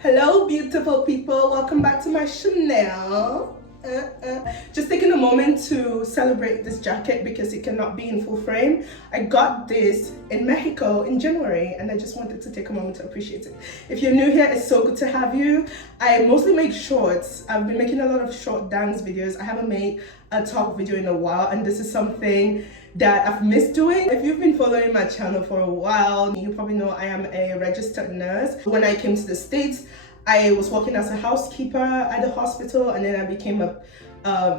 Hello, beautiful people. Welcome back to my channel. Just taking a moment to celebrate this jacket because it cannot be in full frame. I got this in Mexico in January and I just wanted to take a moment to appreciate it. If you're new here, it's so good to have you. I mostly make shorts. I've been making a lot of short dance videos. I haven't made a talk video in a while, and this is something that I've missed doing. If you've been following my channel for a while, you probably know I am a registered nurse. When I came to the States, I was working as a housekeeper at the hospital, and then I became a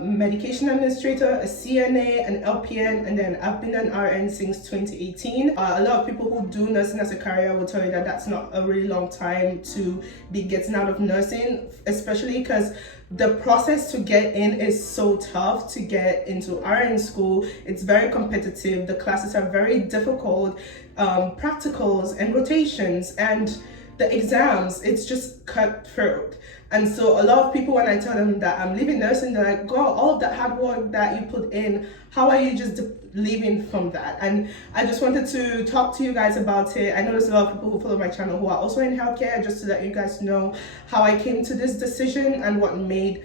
medication administrator, a CNA, an LPN, and then I've been an RN since 2018. A lot of people who do nursing as a career will tell you that that's not a really long time to be getting out of nursing, especially because the process to get in is so tough. To get into RN school, it's very competitive. The classes are very difficult, practicals and rotations, and the exams, it's just cutthroat. And so a lot of people, when I tell them that I'm leaving nursing, they're like, girl, all of that hard work that you put in, how are you just leaving from that? And I just wanted to talk to you guys about it. I know there's a lot of people who follow my channel who are also in healthcare, just to let you guys know how I came to this decision and what made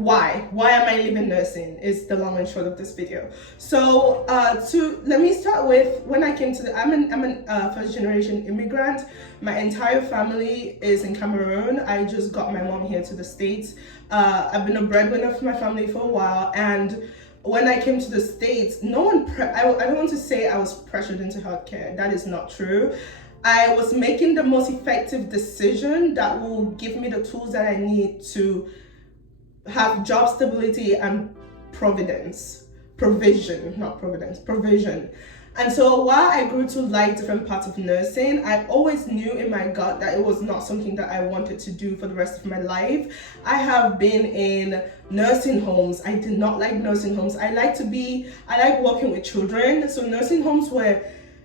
why am I leaving nursing is the long and short of this video. So let me start with when I came to I'm a first generation immigrant. My entire family is in Cameroon. I just got my mom here to the States. I've been a breadwinner for my family for a while, and when I came to the States, no one I don't want to say I was pressured into healthcare. That is not true. I was making the most effective decision that will give me the tools that I need to have job stability and provision. And so while I grew to like different parts of nursing, I always knew in my gut that it was not something that I wanted to do for the rest of my life. I have been in nursing homes. I did not like nursing homes. I like working with children. So nursing homes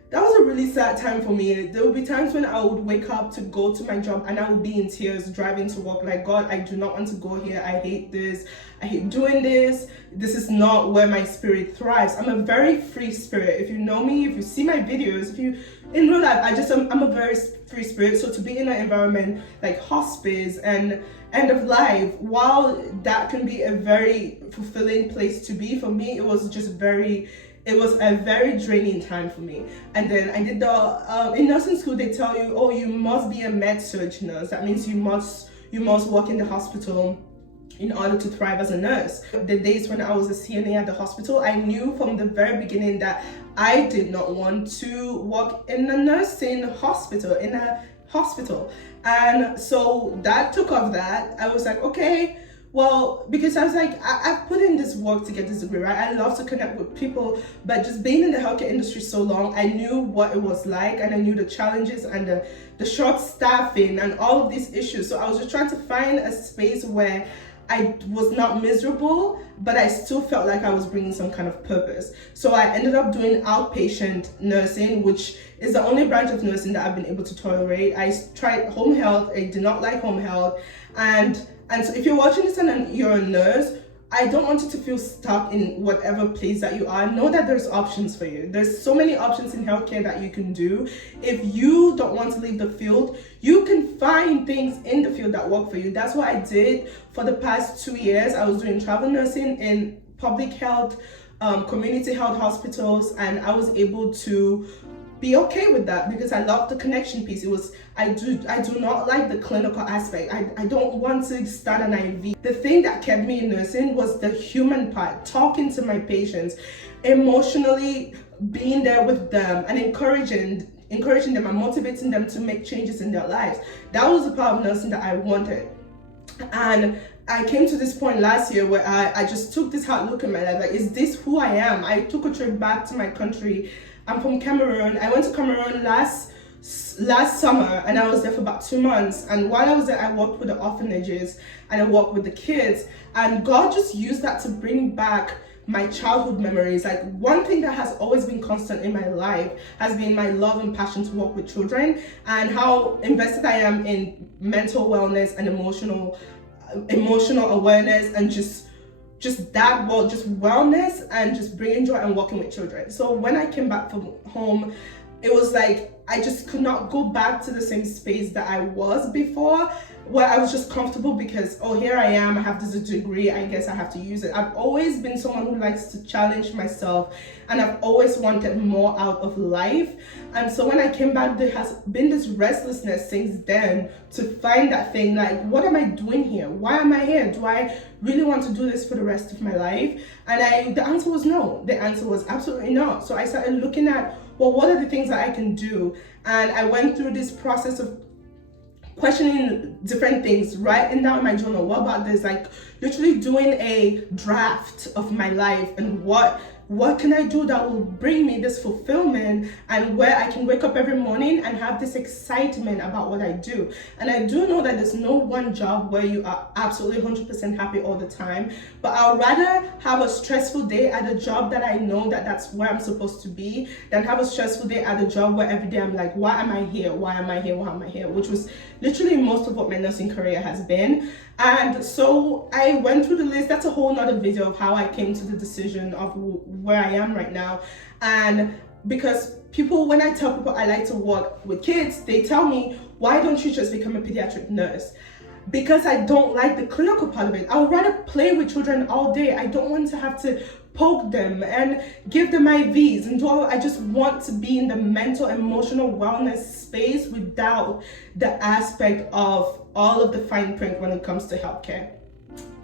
that was a really sad time for me. There would be times when I would wake up to go to my job and I would be in tears driving to work, like, God, I do not want to go here. I hate this. I hate doing this. This is not where my spirit thrives. I'm a very free spirit. If you know me, if you see my videos, in real life, I'm a very free spirit. So to be in an environment like hospice and end of life, while that can be a very fulfilling place to be, for me, it was a very draining time for me. And then I did in nursing school, they tell you, oh, you must be a med-surg nurse. That means you must work in the hospital in order to thrive as a nurse. The days when I was a CNA at the hospital, I knew from the very beginning that I did not want to work in a hospital. And so that took off that. I was like, okay, well, because I was like, I've put in this work to get this degree, right? I love to connect with people, but just being in the healthcare industry so long, I knew what it was like, and I knew the challenges and the short staffing and all of these issues. So I was just trying to find a space where I was not miserable, but I still felt like I was bringing some kind of purpose. So I ended up doing outpatient nursing, which is the only branch of nursing that I've been able to tolerate. I tried home health. I did not like home health. And so if you're watching this and you're a nurse, I don't want you to feel stuck in whatever place that you are. Know that there's options for you. There's so many options in healthcare that you can do. If you don't want to leave the field, you can find things in the field that work for you. That's what I did for the past 2 years. I was doing travel nursing in public health, community health hospitals, and I was able to be okay with that because I love the connection piece. I do not like the clinical aspect. I don't want to start an IV. The thing that kept me in nursing was the human part, talking to my patients, emotionally being there with them and encouraging them and motivating them to make changes in their lives. That was the part of nursing that I wanted. And I came to this point last year where I just took this hard look at my life. Like, is this who I am? I took a trip back to my country. I'm from Cameroon. I went to Cameroon last summer and I was there for about 2 months. And while I was there, I worked with the orphanages and I worked with the kids. And God just used that to bring back my childhood memories. Like, one thing that has always been constant in my life has been my love and passion to work with children, and how invested I am in mental wellness and emotional awareness, and just that world, just wellness and just bringing joy and working with children. So when I came back from home, it was like I just could not go back to the same space that I was before, where I was just comfortable because, oh, here I am, I have this degree, I guess I have to use it. I've always been someone who likes to challenge myself, and I've always wanted more out of life. And so when I came back, there has been this restlessness since then to find that thing, like, what am I doing here? Why am I here? Do I really want to do this for the rest of my life? And the answer was no. The answer was absolutely not. So I started looking at, well, what are the things that I can do? And I went through this process of questioning different things, writing down my journal. What about this? Like literally doing a draft of my life and what can I do that will bring me this fulfillment, and where I can wake up every morning and have this excitement about what I do. And I do know that there's no one job where you are absolutely 100% happy all the time, but I'd rather have a stressful day at a job that I know that that's where I'm supposed to be, than have a stressful day at a job where every day I'm like, why am I here? Why am I here? Why am I here? Which was literally most of what my nursing career has been. And so I went through the list. That's a whole nother video of how I came to the decision of where I am right now. And because people, when I tell people I like to work with kids, they tell me, why don't you just become a pediatric nurse? Because I don't like the clinical part of it. I would rather play with children all day. I don't want to have to poke them and give them IVs and do all. I just want to be in the mental, emotional wellness space without the aspect of all of the fine print when it comes to healthcare.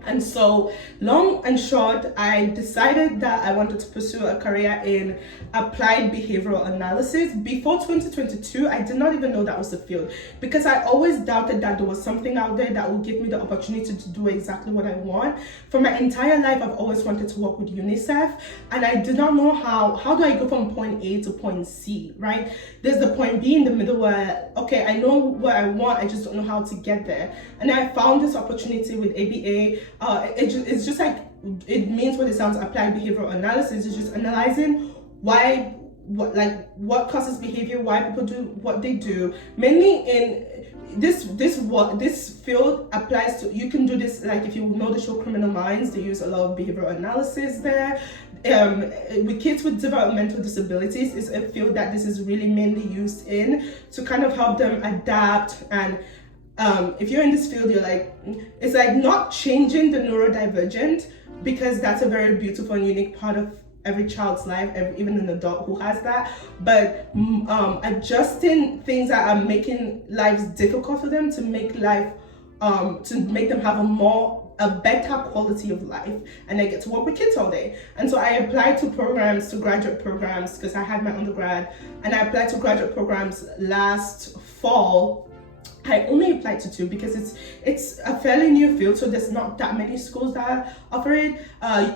And so, long and short, I decided that I wanted to pursue a career in applied behavioral analysis. Before 2022, I did not even know that was the field, because I always doubted that there was something out there that would give me the opportunity to do exactly what I want. For my entire life, I've always wanted to work with UNICEF, and I did not know how do I go from point A to point C, right? There's the point B in the middle where, okay, I know what I want, I just don't know how to get there. And I found this opportunity with ABA. It's just like, it means what it sounds, applied behavioral analysis. It's just analyzing what causes behavior, why people do what they do. Mainly in this field applies to, you can do this, like if you know the show Criminal Minds, they use a lot of behavioral analysis there. With kids with developmental disabilities is a field that this is really mainly used in, to kind of help them adapt. And if you're in this field, you're like, it's like not changing the neurodivergent, because that's a very beautiful and unique part of every child's life, even an adult who has that, but adjusting things that are making lives difficult for them to make life, to make them have a better quality of life, and I get to work with kids all day. And so I applied to graduate programs, because I had my undergrad, and I applied to graduate programs last fall. I only applied to 2 because it's a fairly new field, so there's not that many schools that offer it.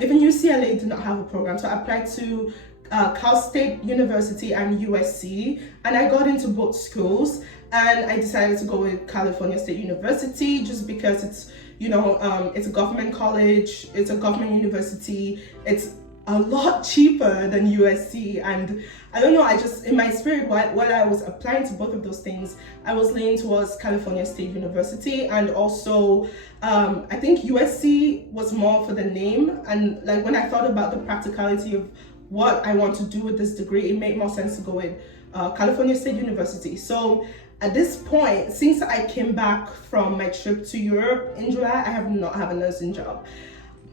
Even UCLA did not have a program, so I applied to Cal State University and USC, and I got into both schools. And I decided to go with California State University just because it's, it's a government college, it's a government university, it's a lot cheaper than USC. And I don't know, I just, in my spirit, while I was applying to both of those things, I was leaning towards California State University. And also, I think USC was more for the name. And like when I thought about the practicality of what I want to do with this degree, it made more sense to go with California State University. So at this point, since I came back from my trip to Europe in July, I have not had a nursing job.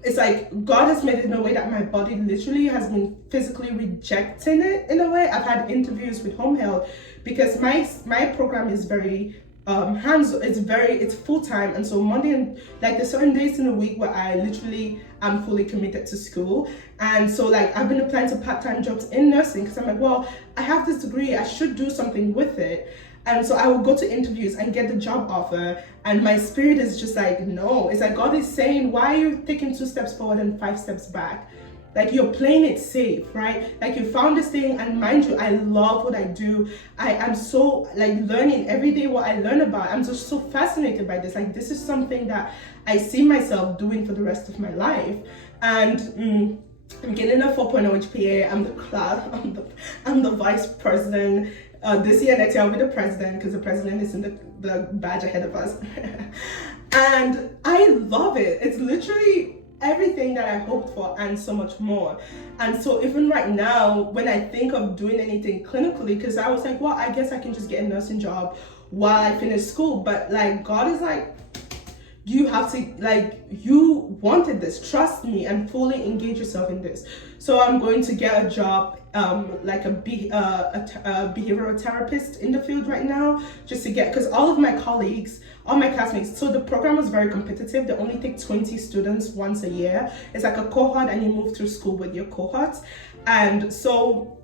It's like God has made it in a way that my body literally has been physically rejecting it in a way. I've had interviews with home health because my program is very it's full-time, and so Monday and like there's certain days in the week where I literally am fully committed to school. And so like I've been applying to part-time jobs in nursing because I'm like, well, I have this degree, I should do something with it. And so I will go to interviews and get the job offer, and my spirit is just like, no. It's like God is saying, why are you taking 2 steps forward and 5 steps back? Like you're playing it safe, right? Like you found this thing, and mind you, I love what I do. I am so like learning every day what I learn about. I'm just so fascinated by this. Like this is something that I see myself doing for the rest of my life. And I'm getting a 4.0 GPA. I'm the vice president. This year, next year, I'll be the president because the president is in the badge ahead of us. And I love it. It's literally, everything that I hoped for and so much more. And so even right now, when I think of doing anything clinically, because I was like, well, I guess I can just get a nursing job while I finish school. But like, God is like, you have to, like, you wanted this, trust me and fully engage yourself in this. So I'm going to get a job like a behavioral therapist in the field right now, just to get, because all my classmates, so the program was very competitive. They only take 20 students once a year. It's like a cohort, and you move through school with your cohorts. And so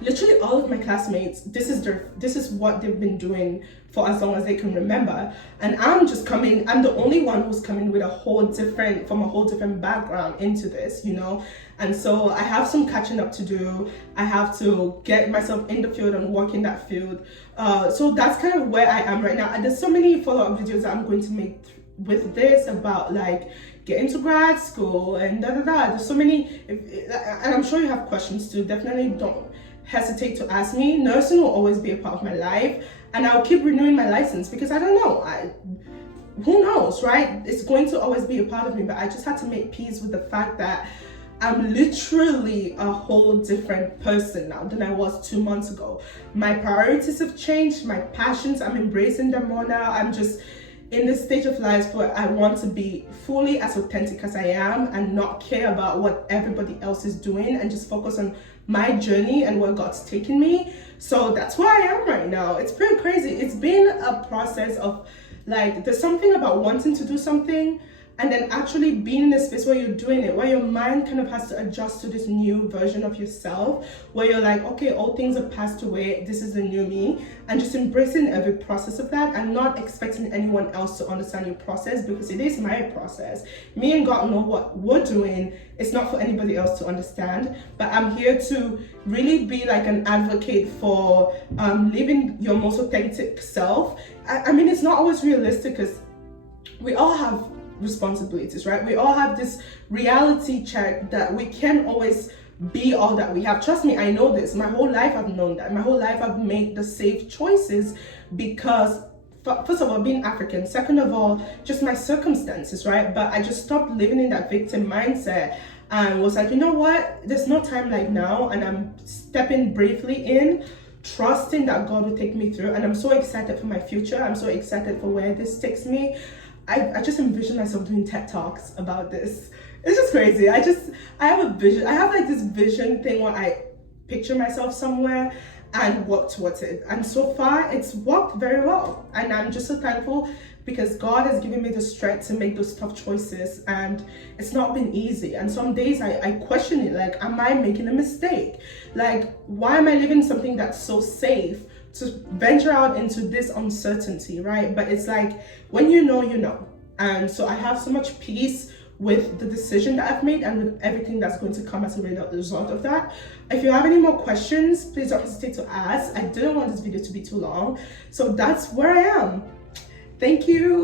literally all of my classmates, this is what they've been doing for as long as they can remember. And I'm the only one who's coming with from a whole different background into this, you know. And so I have some catching up to do. I have to get myself in the field and work in that field. So that's kind of where I am right now. And there's so many follow-up videos that I'm going to make with this about like getting to grad school and There's so many, and I'm sure you have questions too. Definitely don't hesitate to ask me. Nursing will always be a part of my life, and I'll keep renewing my license because I don't know, who knows, right? It's going to always be a part of me. But I just had to make peace with the fact that I'm literally a whole different person now than I was 2 months ago. My priorities have changed, my passions, I'm embracing them more now. I'm just in this stage of life where I want to be fully as authentic as I am and not care about what everybody else is doing, and just focus on my journey and where God's taking me. So that's where I am right now. It's pretty crazy. It's been a process of like, there's something about wanting to do something and then actually being in a space where you're doing it, where your mind kind of has to adjust to this new version of yourself, where you're like, okay, all things have passed away, this is the new me, and just embracing every process of that and not expecting anyone else to understand your process, because it is my process. Me and God know what we're doing. It's not for anybody else to understand, but I'm here to really be like an advocate for living your most authentic self. I mean, it's not always realistic because we all have responsibilities, right? We all have this reality check that we can't always be all that we have. Trust me, I know this. My whole life I've known that. My whole life I've made the safe choices because, first of all, being African, second of all, just my circumstances, right? But I just stopped living in that victim mindset and was like, you know what? There's no time like now, and I'm stepping bravely in, trusting that God will take me through. And I'm so excited for my future. I'm so excited for where this takes me. I just envision myself doing TED Talks about this. It's just crazy. I have a vision. I have like this vision thing where I picture myself somewhere and work towards it. And so far, it's worked very well. And I'm just so thankful because God has given me the strength to make those tough choices. And it's not been easy. And some days I question it, like, am I making a mistake? Like, why am I living something that's so safe to venture out into this uncertainty, right? But it's like, when you know, you know. And so I have so much peace with the decision that I've made and with everything that's going to come as a result of that. If you have any more questions, please don't hesitate to ask. I didn't want this video to be too long. So that's where I am. Thank you.